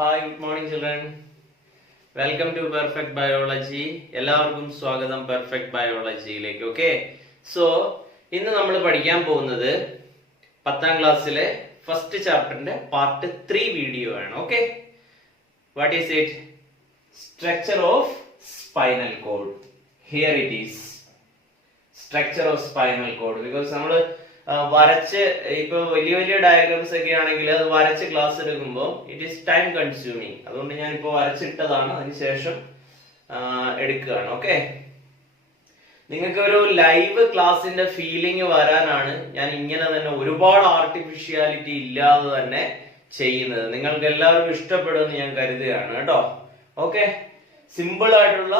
Hi, good morning children. Welcome to Perfect Biology. എല്ലാവർക്കും സ്വാഗതം perfect ബയോളജിയിലേക്ക്. Okay, so ഇന്ന് നമ്മൾ പഠിക്കാൻ പോകുന്നത് 10ാം ക്ലാസ്സിലെ ഫസ്റ്റ് ചാപ്റ്ററിന്റെ പാർട്ട് 3 വീഡിയോ ആണ്. Okay, what is it? Structure of spinal cord. Here it is structure of spinal cord. Because നമ്മൾ വരച്ച് ഇപ്പൊ വലിയ വലിയ ഡയഗ്രാംസ് ഒക്കെ ആണെങ്കിൽ അത് വരച്ച് ക്ലാസ് എടുക്കുമ്പോൾ ഇറ്റ് ഈസ് ടൈം കൺസ്യൂമിങ്. അതുകൊണ്ട് ഞാൻ ഇപ്പോൾ വരച്ചിട്ടതാണ്, അതിനുശേഷം എടുക്കുകയാണ്. ഓക്കെ, നിങ്ങൾക്ക് ഒരു ലൈവ് ക്ലാസിന്റെ ഫീലിംഗ് വരാനാണ് ഞാൻ ഇങ്ങനെ തന്നെ ഒരുപാട് ആർട്ടിഫിഷ്യാലിറ്റി ഇല്ലാതെ തന്നെ ചെയ്യുന്നത്. നിങ്ങൾക്ക് എല്ലാവർക്കും ഇഷ്ടപ്പെടുമെന്ന് ഞാൻ കരുതുകയാണ് കേട്ടോ. ഓക്കെ, സിമ്പിൾ ആയിട്ടുള്ള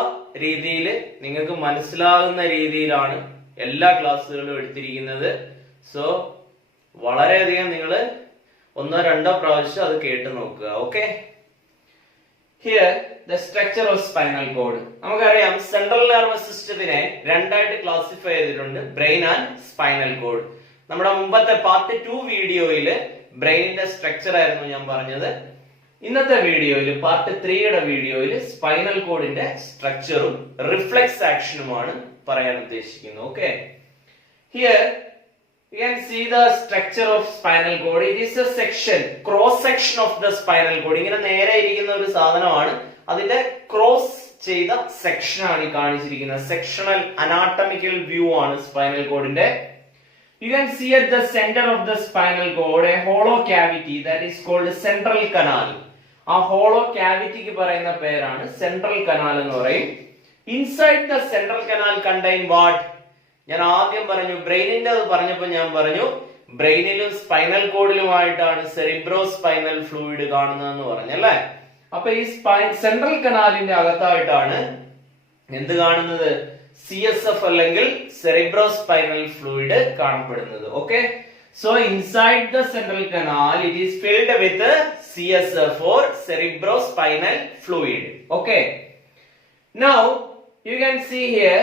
രീതിയിൽ നിങ്ങൾക്ക് മനസ്സിലാകുന്ന രീതിയിലാണ് എല്ലാ ക്ലാസ്സുകളും എടുത്തിരിക്കുന്നത്. സോ വളരെയധികം നിങ്ങൾ ഒന്നോ രണ്ടോ പ്രാവശ്യം അത് കേട്ട് നോക്കുക. Okay, here the structure of spinal cord. നമുക്കറിയാം സെൻട്രൽ നെർവസ് സിസ്റ്റത്തിനെ രണ്ടായിട്ട് ക്ലാസിഫൈ ചെയ്തിട്ടുണ്ട്, ബ്രെയിൻ ആൻഡ് സ്പൈനൽ കോഡ്. നമ്മുടെ മുമ്പത്തെ പാർട്ട് 2 വീഡിയോയിൽ ബ്രെയിനിന്റെ സ്ട്രക്ചർ ആയിരുന്നു ഞാൻ പറഞ്ഞത്. ഇന്നത്തെ വീഡിയോയിൽ പാർട്ട് 3യുടെ വീഡിയോയിൽ സ്പൈനൽ കോഡിന്റെ സ്ട്രക്ചറും റിഫ്ലെക്സ് ആക്ഷനുമാണ് പറയാൻ ഉദ്ദേശിക്കുന്നത്. Okay, here you can see the structure of spinal cord. It is a section, cross section of the spinal cord. ഇങ്ങനെ നേരെ ഇരിക്കുന്ന ഒരു സാധനമാണ്, അതിന്റെ ക്രോസ് ചെയ്ത സെക്ഷൻ ആണ് ഈ കാണിച്ചിരിക്കുന്നത്. സെക്ഷണൽ അനാട്ടമിക്കൽ വ്യൂ ആണ് സ്പൈനൽ കോഡിന്റെ. You can see at the center of the spinal cord a hollow cavity that is called central canal. ആ hollow cavity ക്ക് പറയുന്ന പേരാണ് central canal എന്ന് പറയും. Inside the central canal contain what? ഞാൻ ആദ്യം പറഞ്ഞു ബ്രെയിനിന്റെ അത് പറഞ്ഞപ്പോൾ ഞാൻ പറഞ്ഞു ബ്രെയിനിലും സ്പൈനൽ കോഡിലുമായിട്ടാണ് സെറിബ്രോ സ്പൈനൽ ഫ്ലൂയിഡ് കാണുന്നതെന്ന് പറഞ്ഞല്ലേ. അപ്പൊ ഈ സെൻട്രൽ കനാലിന്റെ അകത്തായിട്ടാണ് എന്ത് കാണുന്നത്? CSF അല്ലെങ്കിൽ സെറിബ്രോ സ്പൈനൽ ഫ്ലൂയിഡ് കാണപ്പെടുന്നത്. Okay, so inside the central canal it is filled with CSF or cerebrospinal fluid. Okay, now you can see here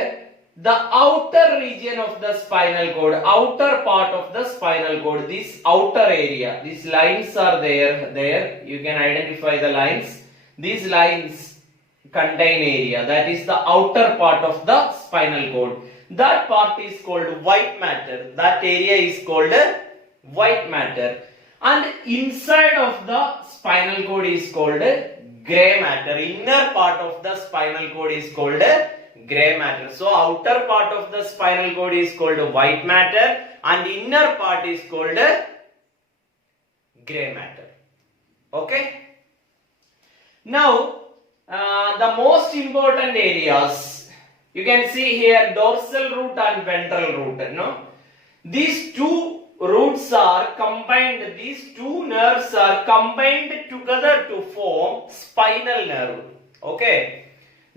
the outer region of the spinal cord, outer part of the spinal cord, this outer area, these lines are there you can identify the lines. These lines contain area, that is the outer part of the spinal cord. That part is called white matter. That area is called white matter. And inside of the spinal cord is called gray matter. Inner part of the spinal cord is called gray matter. So outer part of the spinal cord is called white matter and inner part is called gray matter. Okay, now the most important areas you can see here, dorsal root and ventral root. No, these two roots are combined, these two nerves are combined together to form spinal nerve. Okay,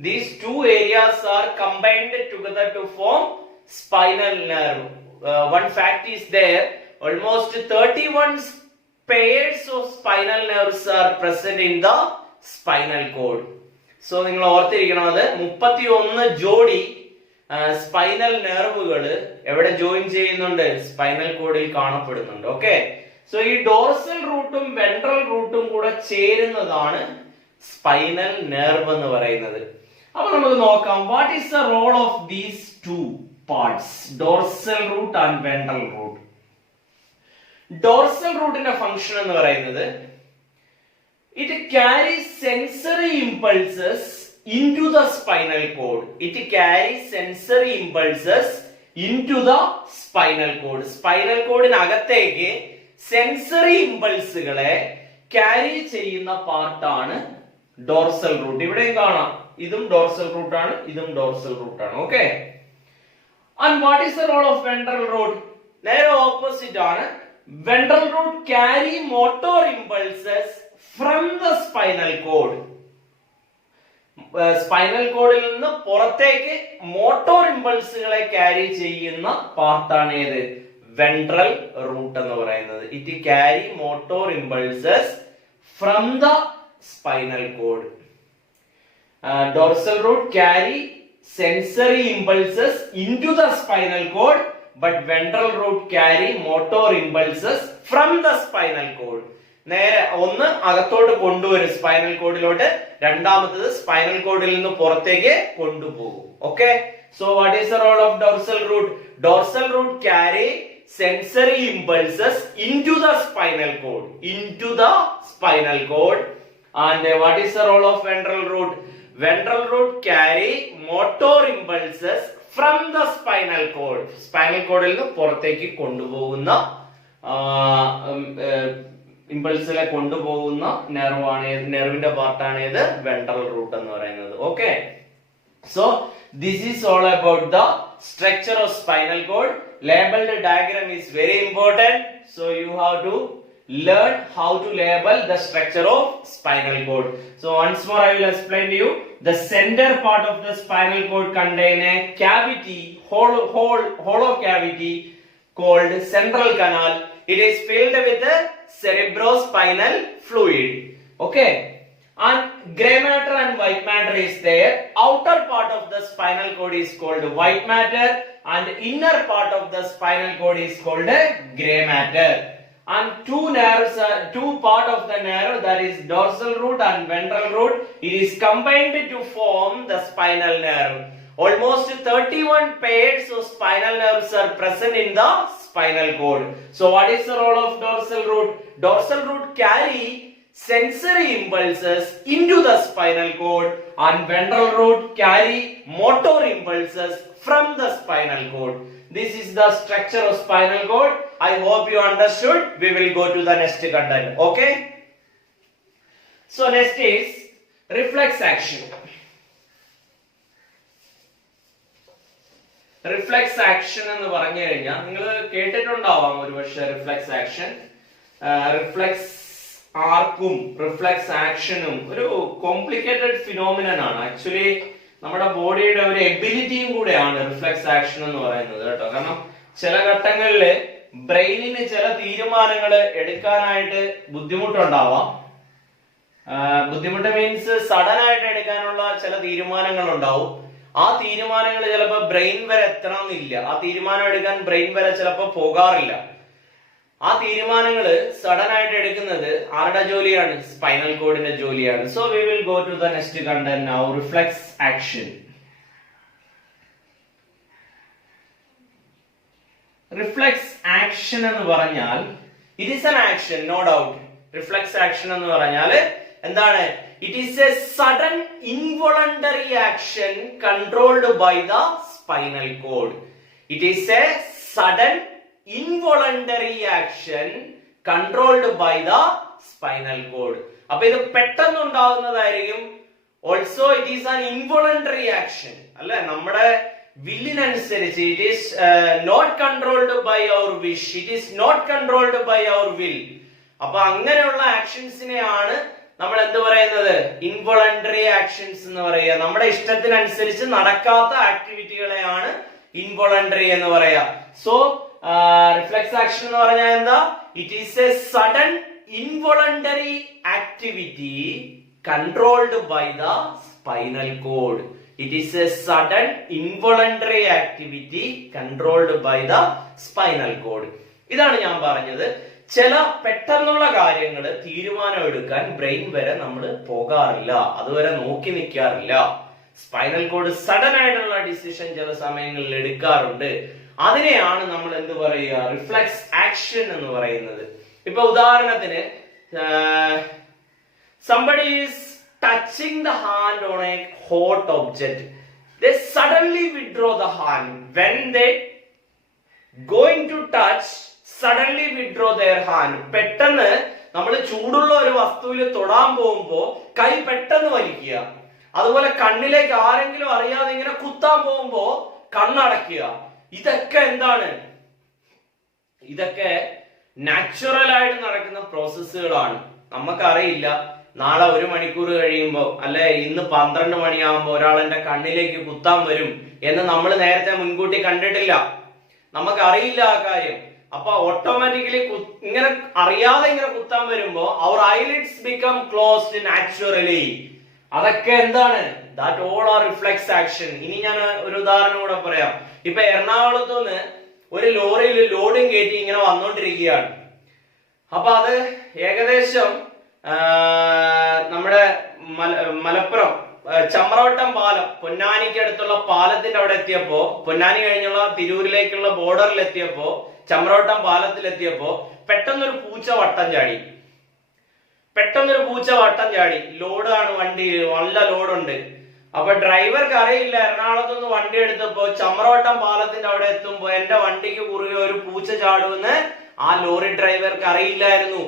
these two areas are combined together to form spinal nerve. One fact is there, almost 31 pairs of spinal nerves are present in the spinal cord. So നിങ്ങൾ ഓർത്തിരിക്കണത് 31 ജോഡി spinal നെർവുകൾ എവിടെ join ചെയ്യുന്നുണ്ട്? Spinal കോഡിൽ കാണപ്പെടുന്നുണ്ട്. Okay, so ഈ dorsal റൂട്ടും ventral റൂട്ടും കൂടെ ചേരുന്നതാണ് സ്പൈനൽ നെർവ് എന്ന് പറയുന്നത്. അപ്പോൾ നമുക്ക് നോക്കാം, what is the role of these two parts, dorsal root and ventral root. Dorsal റൂട്ടിന്റെ ഫംഗ്ഷൻ എന്ന് പറയുന്നത് it carries sensory impulses into the spinal cord. It carries sensory impulses into the spinal cord. Spinal കോഡിനകത്തേക്ക് sensory ഇമ്പൾസുകളെ carry ചെയ്യുന്ന പാർട്ടാണ് dorsal root. ഇവിടെയും കാണാം, ഇതും ഡോർസൽ റൂട്ട് ആണ്, ഇതും ഡോർസൽ റൂട്ട് ആണ്. Okay, and what is the role of ventral root? നേരെ ഓപ്പോസിറ്റ് ആണ്. Ventral root carry motor impulses from the spinal cord. Spinal കോഡിൽ നിന്ന് പുറത്തേക്ക് മോട്ടോർ ഇമ്പൾസുകളെ ക്യാരി ചെയ്യുന്ന പാർട്ടാണ് ഏത്? വെൻട്രൽ റൂട്ട് എന്ന് പറയുന്നത്. It carry motor impulses from the spinal cord. Dorsal root carry sensory impulses into the spinal cord, but ventral root carry motor impulses from the spinal cord. നേരെ ഒന്ന് അകത്തോട്ട് കൊണ്ടുവരും spinal കോഡിലോട്ട്, രണ്ടാമത്തത് സ്പൈനൽ കോഡിൽ നിന്ന് പുറത്തേക്ക് കൊണ്ടുപോകും. Okay, so what is the role of dorsal root? Dorsal root carry sensory impulses into the spinal cord. And what is the role of ventral root? Ventral root carry motor impulses from the spinal cord. Spinal cord il ninnu porathekku kondupogunna impulse kondupogunna nerve aanu, nervinte part aanu idu ventral root ennu parayunnathu. Okay, so this is all about the structure of spinal cord. Labeled diagram is very important, so you have to learn how to label the structure of spinal cord. So once more I will explain to you. The center part of the spinal cord contain a cavity, hollow cavity called central canal. It is filled with the cerebrospinal fluid. Okay, and gray matter and white matter is there. Outer part of the spinal cord is called white matter and inner part of the spinal cord is called gray matter. And two part of the nerve, that is dorsal root and ventral root, it is combined to form the spinal nerve. Almost 31 pairs of spinal nerves are present in the spinal cord. So what is the role of dorsal root? Dorsal root carry sensory impulses into the spinal cord and ventral root carry motor impulses from the spinal cord. This is the structure of spinal cord. I hope you understood. We will go to the next content. Okay, so next is reflex action. Reflex action എന്ന് പറഞ്ഞു കഴിഞ്ഞാൽ നിങ്ങൾ കേട്ടിട്ടുണ്ടാവാം ഒരുപക്ഷെ reflex action. Reflex ആർക്കും reflex ആക്ഷനും ഒരു complicated phenomenon ആണ്. Actually നമ്മുടെ ബോഡിയുടെ ഒരു എബിലിറ്റിയും കൂടെയാണ് റിഫ്ലെക്സ് ആക്ഷൻ എന്ന് പറയുന്നത് കേട്ടോ. കാരണം ചില ഘട്ടങ്ങളിൽ ബ്രെയിനിന് ചില തീരുമാനങ്ങൾ എടുക്കാനായിട്ട് ബുദ്ധിമുട്ടുണ്ടാവാം. ബുദ്ധിമുട്ട് മീൻസ് സഡൻ ആയിട്ട് എടുക്കാനുള്ള ചില തീരുമാനങ്ങൾ ഉണ്ടാവും. ആ തീരുമാനങ്ങൾ ചിലപ്പോൾ ബ്രെയിൻ വരെ എത്തണമെന്നില്ല. ആ തീരുമാനം എടുക്കാൻ ബ്രെയിൻ വരെ ചിലപ്പോൾ പോകാറില്ല. ആ തീരുമാനങ്ങൾ സഡൻ ആയിട്ട് എടുക്കുന്നത് ആരുടെ ജോലിയാണ്? സ്പൈനൽ കോഡിന്റെ ജോലിയാണ്. So we will go to the next content now. Reflex action. Reflex action എന്ന് പറഞ്ഞാൽ it is an action, no doubt. Reflex action എന്ന് പറഞ്ഞാൽ എന്താണ്? It is a sudden involuntary action controlled by the spinal cord. It is a sudden involuntary action controlled by the spinal cord. അപ്പൊ ഇത് പെട്ടെന്ന് ഉണ്ടാകുന്നതായിരിക്കും. Also it is an involuntary action, അല്ലെ? നമ്മുടെ വില്ലിനനുസരിച്ച് it is not controlled by our wish, it is not controlled by our will. അപ്പൊ അങ്ങനെയുള്ള ആക്ഷൻസിനെയാണ് നമ്മൾ എന്ത് പറയുന്നത്? ഇൻവോളണ്ടറി ആക്ഷൻസ് എന്ന് പറയുക. നമ്മുടെ ഇഷ്ടത്തിനനുസരിച്ച് നടക്കാത്ത ആക്ടിവിറ്റികളെയാണ് ഇൻവോളണ്ടറി എന്ന് പറയാ. സോ റിഫ്ലെക്സ് ആക്ഷൻ എന്ന് പറഞ്ഞാൽ എന്താ? It is a sudden involuntary activity controlled by the spinal cord. It is a sudden involuntary activity controlled by the spinal cord. ഇതാണ് ഞാൻ പറഞ്ഞത്. ചില പെട്ടെന്നുള്ള കാര്യങ്ങൾ തീരുമാനം എടുക്കാൻ ബ്രെയിൻ വരെ നമ്മൾ പോകാറില്ല, അതുവരെ നോക്കി നിൽക്കാറില്ല. സ്പൈനൽ കോഡ് സഡൻ ആയിട്ടുള്ള ഡിസിഷൻ ചില സമയങ്ങളിൽ എടുക്കാറുണ്ട്. അതിനെയാണ് നമ്മൾ എന്ത് പറയുക? റിഫ്ലെക്സ് ആക്ഷൻ എന്ന് പറയുന്നത്. ഇപ്പൊ ഉദാഹരണത്തിന് somebody is touching the hand on a hot object, they suddenly withdraw the hand. When they going to touch, suddenly withdraw their hand. പെട്ടെന്ന് നമ്മൾ ചൂടുള്ള ഒരു വസ്തുവിൽ തൊടാൻ പോകുമ്പോ കൈ പെട്ടെന്ന് വലിക്കുക. അതുപോലെ കണ്ണിലേക്ക് ആരെങ്കിലും അറിയാതെ ഇങ്ങനെ കുത്താൻ പോകുമ്പോ കണ്ണടക്കുക. ഇതൊക്കെ എന്താണ്? ഇതൊക്കെ നാച്ചുറൽ ആയിട്ട് നടക്കുന്ന പ്രോസസ്സുകളാണ്. നമുക്കറിയില്ല നാളെ 1 മണിക്കൂർ കഴിയുമ്പോ അല്ലെ ഇന്ന് 12 മണിയാകുമ്പോ ഒരാൾ എന്റെ കണ്ണിലേക്ക് കുത്താൻ വരും എന്ന് നമ്മൾ നേരത്തെ മുൻകൂട്ടി കണ്ടിട്ടില്ല. നമുക്കറിയില്ല ആ കാര്യം. അപ്പൊ ഓട്ടോമാറ്റിക്കലി ഇങ്ങനെ അറിയാതെ ഇങ്ങനെ കുത്താൻ വരുമ്പോ അവർ ഐലിഡ്സ് ബിക്കം ക്ലോസ്ഡ് നാച്ചുറലി. അതൊക്കെ എന്താണ്? That all are reflex action. ഇനി ഞാൻ ഒരു ഉദാഹരണം കൂടെ പറയാം. ഇപ്പൊ എറണാകുളത്തുനിന്ന് ഒരു ലോറിയിൽ ലോഡും കയറ്റി ഇങ്ങനെ വന്നോണ്ടിരിക്കുകയാണ്. അപ്പൊ അത് ഏകദേശം നമ്മുടെ മലപ്പുറം ചമ്രവട്ടം പാലം, പൊന്നാനിക്ക് അടുത്തുള്ള പാലത്തിന്റെ അവിടെ എത്തിയപ്പോ, പൊന്നാനി കഴിഞ്ഞുള്ള തിരൂരിലേക്കുള്ള ബോർഡറിൽ എത്തിയപ്പോ, ചമ്രവട്ടം പാലത്തിലെത്തിയപ്പോ പെട്ടെന്നൊരു പൂച്ച വട്ടം ചാടി. ലോഡാണ് വണ്ടി, നല്ല ലോഡുണ്ട്. അപ്പൊ ഡ്രൈവർക്ക് അറിയില്ല, എറണാകുളത്തുനിന്ന് വണ്ടി എടുത്തപ്പോ ചമ്രവട്ടം പാലത്തിന്റെ അവിടെ എത്തുമ്പോ എന്റെ വണ്ടിക്ക് കുറുകെ ഒരു പൂച്ച ചാടുമെന്ന് ആ ലോറി ഡ്രൈവർക്ക് അറിയില്ലായിരുന്നു.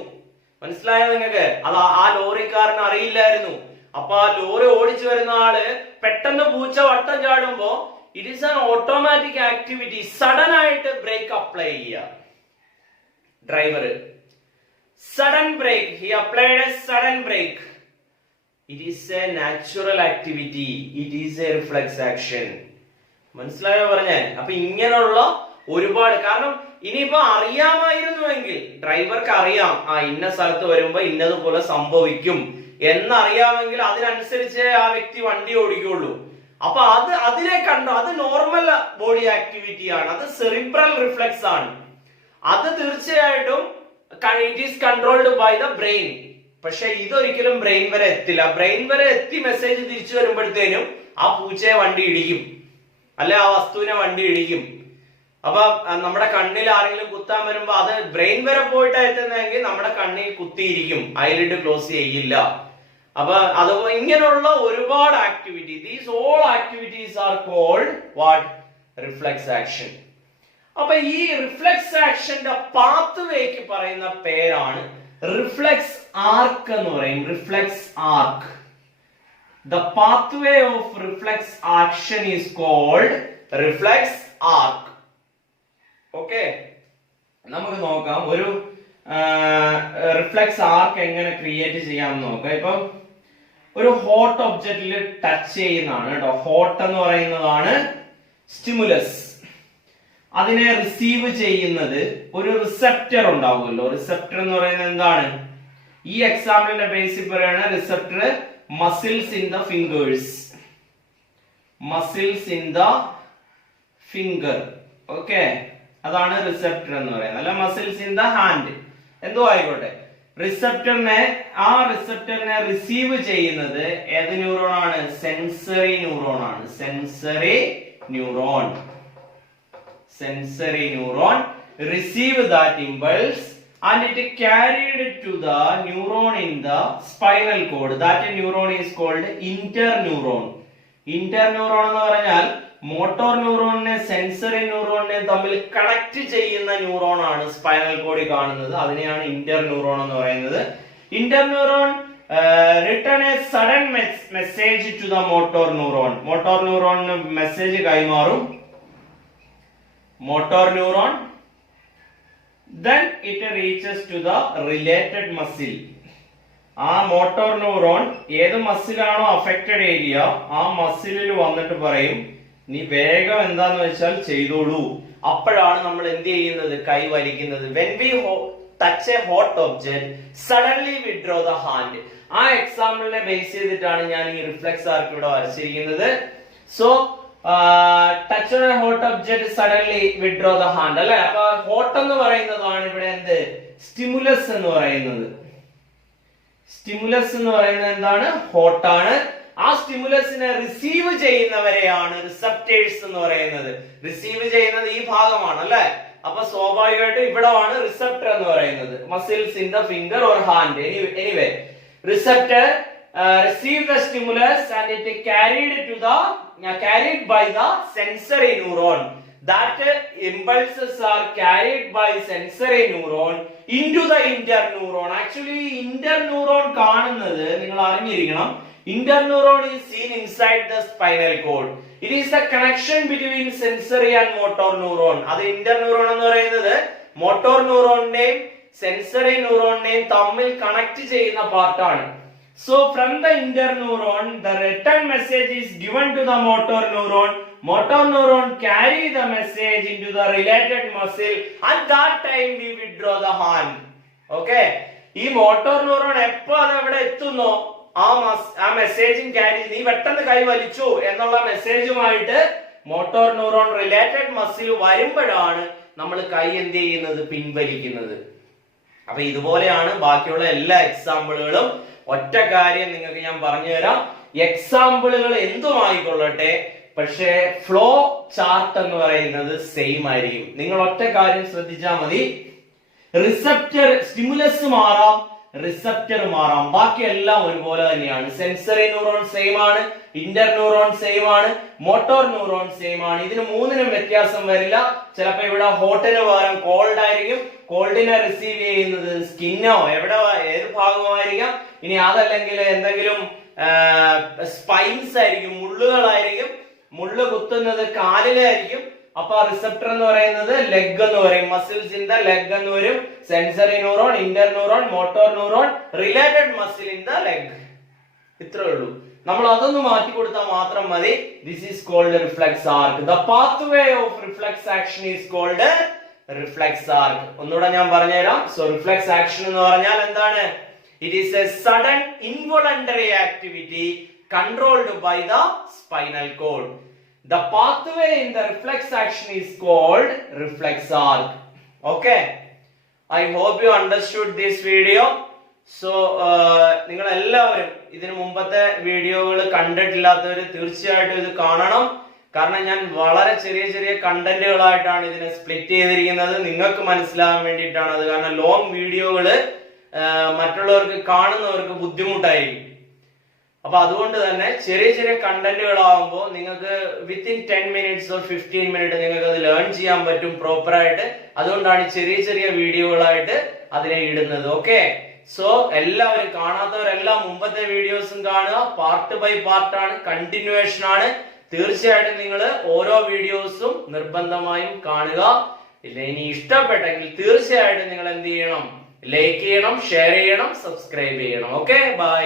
മനസ്സിലായോ നിങ്ങൾക്ക്? അത് ആ ലോറിക്കാരന് അറിയില്ലായിരുന്നു. അപ്പൊ ആ ലോറി ഓടിച്ചു വരുന്ന ആള് പെട്ടെന്ന് പൂച്ച വട്ടം ചാടുമ്പോ it is an automatic activity. Sudden ആയിട്ട് ബ്രേക്ക് അപ്ലൈ ചെയ്യുക driver. Sudden brake, he applied a sudden brake. It is a natural activity. It is a reflex action. മനസ്സിലായോ പറഞ്ഞേ? അപ്പൊ ഇങ്ങനെയുള്ള ഒരുപാട്, കാരണം ഇനിയിപ്പോ അറിയാമായിരുന്നുവെങ്കിൽ ഡ്രൈവർക്ക് അറിയാം ഇന്ന സ്ഥലത്ത് വരുമ്പോ ഇന്നതുപോലെ സംഭവിക്കും എന്നറിയാമെങ്കിൽ അതിനനുസരിച്ച് ആ വ്യക്തി വണ്ടി ഓടിക്കുള്ളൂ. അപ്പൊ അതിനെ കണ്ടോ, അത് നോർമൽ ബോഡി ആക്ടിവിറ്റി ആണ്, അത് സെറിബ്രൽ റിഫ്ലെക്സ് ആണ്. അത് തീർച്ചയായിട്ടും it is controlled by the brain. പക്ഷെ ഇതൊരിക്കലും ബ്രെയിൻ വരെ എത്തില്ല. ബ്രെയിൻ വരെ എത്തി മെസ്സേജ് തിരിച്ചു വരുമ്പോഴത്തേനും ആ പൂച്ചയെ വണ്ടി ഇടിക്കും, അല്ലെ ആ വസ്തുവിനെ വണ്ടി ഇടിക്കും. അപ്പൊ നമ്മുടെ കണ്ണിൽ ആരെങ്കിലും കുത്താൻ വരുമ്പോ അത് ബ്രെയിൻ വരെ പോയിട്ട് എത്തുന്നെങ്കിൽ നമ്മുടെ കണ്ണിൽ കുത്തിയിരിക്കും, ഐലിഡ് ക്ലോസ് ചെയ്യില്ല. അപ്പൊ അത് ഇങ്ങനെയുള്ള ഒരുപാട് activity, these all activities are called what? Reflex action. അപ്പൊ ഈ റിഫ്ലെക്സ് ആക്ഷന്റെ പാത്ത് വേക്ക് പറയുന്ന പേരാണ് റിഫ്ലെക്സ് ആർക്ക് എന്ന് പറയും. Reflex arc. The pathway of reflex action is called reflex arc. Okay, നമുക്ക് നോക്കാം ഒരു റിഫ്ലെക്സ് ആർക്ക് എങ്ങനെ ക്രിയേറ്റ് ചെയ്യാമെന്ന് നോക്കാം. ഇപ്പം ഒരു ഹോട്ട് ഒബ്ജക്റ്റിൽ ടച്ച് ചെയ്യുന്നതാണ് കേട്ടോ. ഹോട്ട് എന്ന് പറയുന്നതാണ് സ്റ്റിമുലസ്. അതിനെ റിസീവ് ചെയ്യുന്നത് ഒരു റിസപ്റ്റർ ഉണ്ടാവുമല്ലോ. റിസപ്റ്റർ എന്ന് പറയുന്നത് എന്താണ്? ഈ എക്സാമ്പിളിന്റെ ബേസിൽ പറയുകയാണ് receptor muscles in the fingers. Muscles in the finger. Okay, അതാണ് റിസപ്റ്റർ എന്ന് പറയുന്നത്. അല്ല മസിൽസ് ഇൻ ദ ഹാൻഡ്, എന്തോ ആയിക്കോട്ടെ. ആ റിസപ്റ്ററിനെ റിസീവ് ചെയ്യുന്നത് ഏത് ന്യൂറോൺ ആണ്? സെൻസറി ന്യൂറോൺ ആണ്. Sensory neuron receive that impulse and it carried to the neuron in the spinal cord. That neuron is called interneuron. Interneuron എന്ന് പറഞ്ഞാൽ മോട്ടോർ ന്യൂറോണിനെ സെൻസറി ന്യൂറോണിനെ തമ്മിൽ കണക്ട് ചെയ്യുന്ന ന്യൂറോൺ ആണ് സ്പൈനൽ കോഡിൽ കാണുന്നത്. അതിനെയാണ് ഇന്റർന്യൂറോൺ എന്ന് പറയുന്നത്. Interneuron return a sudden message to the motor neuron. Motor ന്യൂറോണിന് മെസ്സേജ് കൈമാറും. motor neuron, then it reaches to the related muscle. ആ മോട്ടോർ ന്യൂറോൺ ഏത് മസിലാണോ അഫക്റ്റഡ് ഏരിയ ആ മസിലിൽ വന്നിട്ട് പറയും നീ വേഗം എന്താന്ന് വെച്ചാൽ ചെയ്തോളൂ. അപ്പോഴാണ് നമ്മൾ എന്ത് ചെയ്യുന്നത്? കൈ വലിക്കുന്നത്. when we touch a hot object, suddenly withdraw the hand. ആ എക്സാമ്പിളിനെ ബേസ് ചെയ്തിട്ടാണ് ഞാൻ ഈ റിഫ്ലെക്സ് ആർക്ക് ഇവിടെ വരച്ചിരിക്കുന്നത്. So touch on a hot object suddenly withdraw the hand, അല്ലെ? അപ്പൊ ഹോട്ട് എന്ന് പറയുന്നതാണ് ഇവിടെ എന്ത്? സ്റ്റിമുലസ് എന്ന് പറയുന്നത്. സ്റ്റിമുലസ് എന്ന് പറയുന്നത് എന്താണ്? ഹോട്ടാണ്. ആ സ്റ്റിമുലസിനെ റിസീവ് ചെയ്യുന്നവരെയാണ് റിസപ്റ്റേഴ്സ് എന്ന് പറയുന്നത്. റിസീവ് ചെയ്യുന്നത് ഈ ഭാഗമാണ്, അല്ലെ? അപ്പൊ സ്വാഭാവികമായിട്ട് ഇവിടെ ആണ് റിസപ്റ്റർ എന്ന് പറയുന്നത്. Muscles in the finger or hand. Anyway, receptor receive the stimulus and it carried by the sensory neuron. That impulses are carried by sensory neuron into the interneuron. Actually interneuron കാണുന്നത് നിങ്ങൾ അറിഞ്ഞിരിക്കണം. Interneuron is seen inside the spinal cord. It is the connection between sensory and motor neuron. അത് interneuron എന്ന് പറയുന്നത് motor neuronനെയും sensory neuronനെയും തമ്മിൽ connect ചെയ്യുന്ന പാർട്ടാണ്. So from the interneuron, the return message is given to the motor neuron. Motor neuron carry the message into the related muscle. At that time we withdraw the hand. Okay? ഈ motor neuron എപ്പോ അത് അവിടെ എത്തുന്നോ ആ മെസ്സേജും carry, നീ പെട്ടെന്ന് കൈ വലിച്ചു എന്നുള്ള മെസ്സേജുമായിട്ട് മോട്ടോർ ന്യൂറോൺ റിലേറ്റഡ് മസിൽ വരുമ്പോഴാണ് നമ്മൾ കൈ എന്ത് ചെയ്യുന്നത്? പിൻവലിക്കുന്നത്. അപ്പൊ ഇതുപോലെയാണ് ബാക്കിയുള്ള എല്ലാ എക്സാമ്പിളുകളും. ഒറ്റ കാര്യം നിങ്ങൾക്ക് ഞാൻ പറഞ്ഞു തരാം, എക്സാമ്പിളുകൾ എന്തുമായിക്കൊള്ളട്ടെ, പക്ഷേ ഫ്ലോ ചാർട്ട് എന്ന് പറയുന്നത് സെയിം ആയിരിക്കും. നിങ്ങൾ ഒറ്റ കാര്യം ശ്രദ്ധിച്ചാൽ മതി, റിസപ്റ്റർ സ്റ്റിമുലസ് മാറാം, റിസപ്റ്റർ മാറാം, ബാക്കി എല്ലാം ഒരുപോലെ തന്നെയാണ്. സെൻസറി ന്യൂറോൺ സെയിം ആണ്, ഇന്റർ ന്യൂറോൺ സെയിം ആണ്, മോട്ടോർ ന്യൂറോൺ സെയിം ആണ്. ഇതിന് മൂന്നിനും വ്യത്യാസം വരില്ല. ചിലപ്പോ ഇവിടെ ഹോട്ടിന് പകരം കോൾഡ് ആയിരിക്കും, കോൾഡിനെ റിസീവ് ചെയ്യുന്നത് സ്കിന്നോ ഏത് ഭാഗമായിരിക്കാം. ഇനി അതല്ലെങ്കിൽ എന്തെങ്കിലും സ്പൈൻസ് ആയിരിക്കും, മുള്ളുകളായിരിക്കും, മുള്ളു കുത്തുന്നത് കാലിലായിരിക്കും. അപ്പൊ റിസപ്റ്റർ എന്ന് പറയുന്നത് ലെഗ് എന്ന് പറയും, മസിൽസ് ഇൻ ദ ലെഗ് എന്ന് വരും. Sensory neuron, interneuron, motor neuron, related muscle in the leg. ഇത്രേ ഉള്ളൂ. നമ്മൾ അതൊന്ന് മാറ്റി കൊടുത്താൽ മാത്രം മതി. This is called reflex arc. The pathway of reflex action is called reflex arc. ഒന്നുകൂടെ ഞാൻ പറഞ്ഞുതരാം. സോ റിഫ്ലെക്സ് ആക്ഷൻ എന്ന് പറഞ്ഞാൽ എന്താണ്? It is a sudden involuntary activity controlled by the spinal cord. The pathway in the reflex action is called reflex arc. Okay, I hope you understood this video. So നിങ്ങൾ എല്ലാവരും ഇതിനു മുമ്പത്തെ വീഡിയോകൾ കണ്ടിട്ടില്ലാത്തവർ തീർച്ചയായിട്ടും ഇത് കാണണം. കാരണം ഞാൻ വളരെ ചെറിയ ചെറിയ കണ്ടന്റുകളായിട്ടാണ് ഇതിനെ സ്പ്ലിറ്റ് ചെയ്തിരിക്കുന്നത്, നിങ്ങൾക്ക് മനസ്സിലാകാൻ വേണ്ടിയിട്ടാണ് അത്. കാരണം ലോങ് വീഡിയോകള് മറ്റുള്ളവർക്ക് കാണുന്നവർക്ക് ബുദ്ധിമുട്ടായിരിക്കും. അപ്പൊ അതുകൊണ്ട് തന്നെ ചെറിയ ചെറിയ കണ്ടന്റുകളാകുമ്പോൾ നിങ്ങൾക്ക് വിത്തിൻ 10 minutes or 15 minutes നിങ്ങൾക്ക് അത് ലേൺ ചെയ്യാൻ പറ്റും പ്രോപ്പർ ആയിട്ട്. അതുകൊണ്ടാണ് ചെറിയ ചെറിയ വീഡിയോകളായിട്ട് അതിനെ ഇടുന്നത്. ഓക്കെ, സോ എല്ലാവരും കാണാത്തവരെല്ലാം മുമ്പത്തെ വീഡിയോസും കാണുക. പാർട്ട് ബൈ പാർട്ട് ആണ്, കണ്ടിന്യൂവേഷൻ ആണ്. തീർച്ചയായിട്ടും നിങ്ങൾ ഓരോ വീഡിയോസും നിർബന്ധമായും കാണുക. ഇല്ല, ഇനി ഇഷ്ടപ്പെട്ടെങ്കിൽ തീർച്ചയായിട്ടും നിങ്ങൾ എന്ത് ചെയ്യണം? ലൈക്ക് ചെയ്യണം, ഷെയർ ചെയ്യണം, സബ്സ്ക്രൈബ് ചെയ്യണം. Okay, by.